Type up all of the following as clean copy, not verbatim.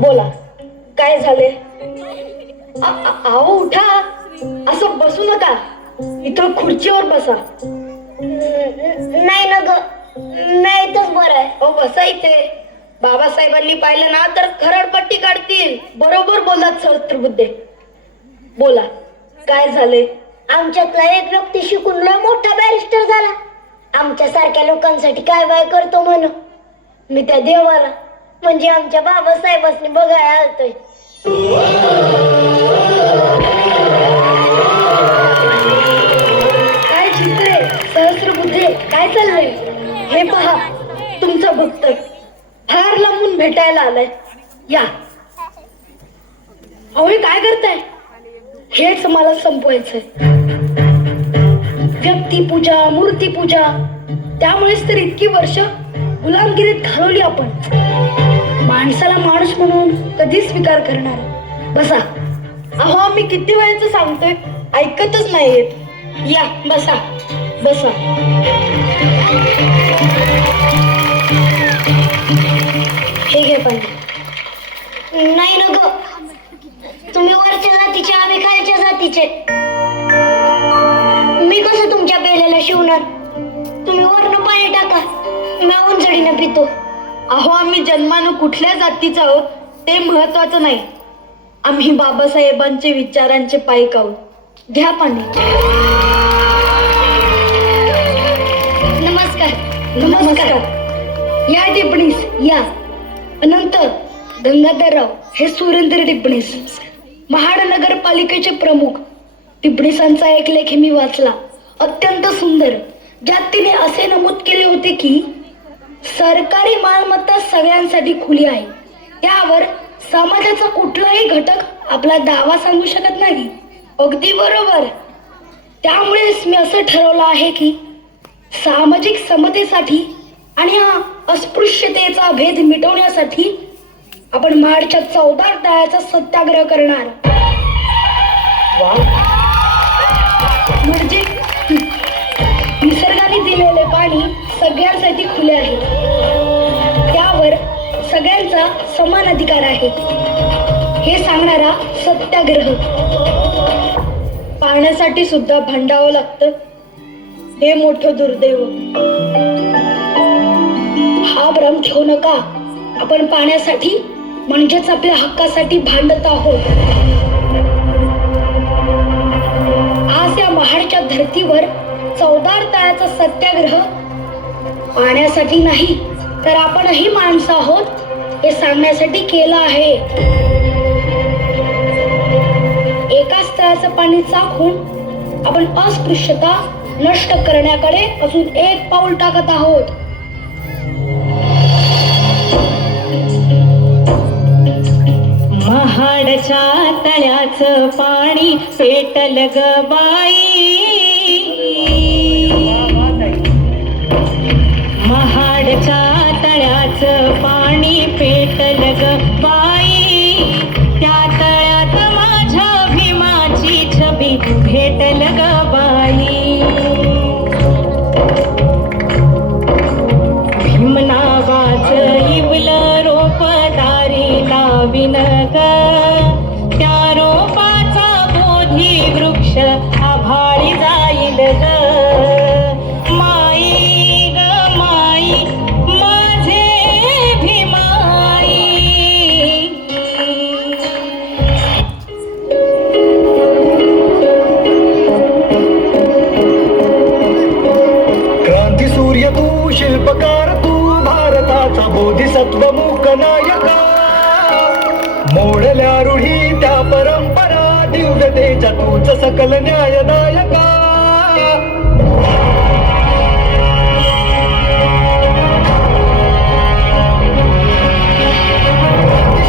बोला, काय झाले? अहो उठा, असं बसू नका, इथं खुर्चीवर बसा. नाही ना ग, नाही इथंच बरं आहे. हो बसा इथे. बाबासाहेबांनी पाहिलं ना तर खरडपट्टी काढतील. बरोबर बोललात सहस्त्रबुद्धे. बोला, काय झाले? आमच्यातला एक व्यक्ती शिकून लय मोठा बॅरिस्टर झाला. आमच्या सारख्या लोकांसाठी काय बाय करतो म्हणून मी त्या देवाला म्हणजे आमच्या बाबासाहेबांनी बघायला आलतोय. काय चित्रे, सहस्त्रबुद्धे, काय चाललंय? हे पहा, तुमचा भक्त फार लांबून भेटायला आलाय. या. अहो काय करताय? हेच मला संपवायचंय. व्यक्तिपूजा, मूर्तीपूजा, त्यामुळेच तर इतकी वर्ष गुलामगिरीत घालवली आपण. माणसाला माणूस म्हणून कधी स्वीकार करणार? बसा. अहो आम्ही किती वेळेच सांगतोय, ऐकतच नाहीयेत. या बसा बसा. हे घे पाणी. नाही ना ग, तुम्ही वरच्या जातीचे, आम्ही खालच्या जातीचे. मी कसं तुमच्या पेल्याला शिवणार? तुम्ही वरनं पाणी टाका, मी उंजडीनं पितो. अहो आम्ही जन्मानं कुठल्या जातीचं आहोत ते महत्वाचं नाही. आम्ही बाबासाहेबांचे विचारांचे पाईक आहोत. घ्या पाणी. नमस्कार. नमस्कार. या टिपणीस या. अनंत गंगाधरराव हे सुरेंद्र टिपणीस, महाड नगरपालिकेचे प्रमुख. टिपणीसांचा एक लेख मी वाचला, अत्यंत सुंदर, ज्यात तिने असे नमूद केले होते की सरकारी मालमत्ता सगळ्यांसाठी खुली आहे. त्यावर समाजाचा कुठलाही घटक आपला दावा सांगू शकत नाही. अगदी बरोबर. त्यामुळेच मी असं ठरवलं आहे की सामाजिक समतेसाठी आणि अस्पृश्यतेचा भेद मिटवण्यासाठी आपण महाडच्या 14 तळ्याचा सत्याग्रह करणार. म्हणजे निसर्गाने दिलेले पाणी सगळ्यांसाठी खुले आहे, त्यावर सगळ्यांचा समान अधिकार आहे हे सांगणारा सत्याग्रह. पाण्यासाठी सुद्धा भांडावं लागतं, हे मोठं दुर्दैव. हा भ्रम ठेवू नका. आपण पाण्यासाठी म्हणजेच आपल्या हक्कासाठी भांडत आहोत. आज या महाडच्या धर्तीवर 14 तळ्याचा सत्याग्रह पाण्यासाठी नाही तर आपणही माणसं आहोत हे सांगण्यासाठी केलं आहे. एकाच तळ्याचं पाणी चाखून आपण अस्पृश्यता नष्ट करण्याकडे अजून एक पाऊल टाकत आहोत. महाडच्या तळ्याचं पाणी पेटल ग बाई. महाडच्या तळ्याचं पाणी पेटल ग बाई. त्या तळ्यात माझ्या भीमाची छबी भेटल ग बाई. भीम नावाचं इवलं रोप दारी लाविन ग. त्या रोपाचा बोधी वृक्ष आभाळी जाईल ग. माई ग माई माझे भीमाई. क्रांती सूर्य तू, शिल्पकार तू, भारताचा बोधिसत्व मूक नायका. मोडल्या रूढी त्या परंपरा, दिव्यतेच्या तूच सकल न्यायदायका.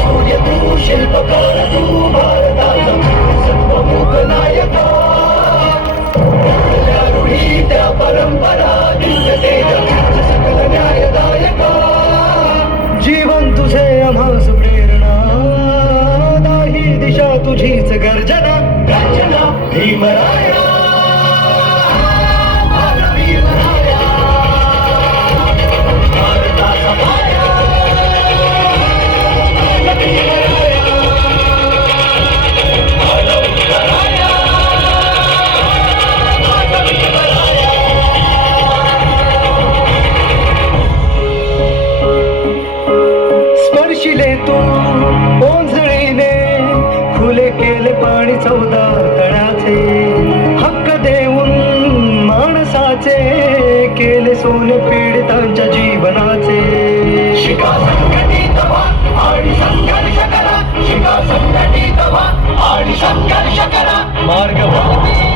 सूर्य तू, शिल्पकार तू, भारताचा बोधिसत्व मूक नायका. मोडल्या रूढी त्या परंपरा, दिव्यतेच्या तूच सकल न्यायदायका. जीवन तुझे आम्हास प्रेरणा, दाही दिशा तुझीच गर्जना. गर्जना भीमराया, भीमराया, भारताचा माया, भीमराया. 14 तळ्याचे हक्क देऊन माणसाचे केले सोने पीडितांच्या जीवनाचे शिका संघटित व्हा आणि संघर्ष करा शिका संघटित व्हा आणि संघर्ष करा मार्ग भक्ती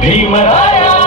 भीमराया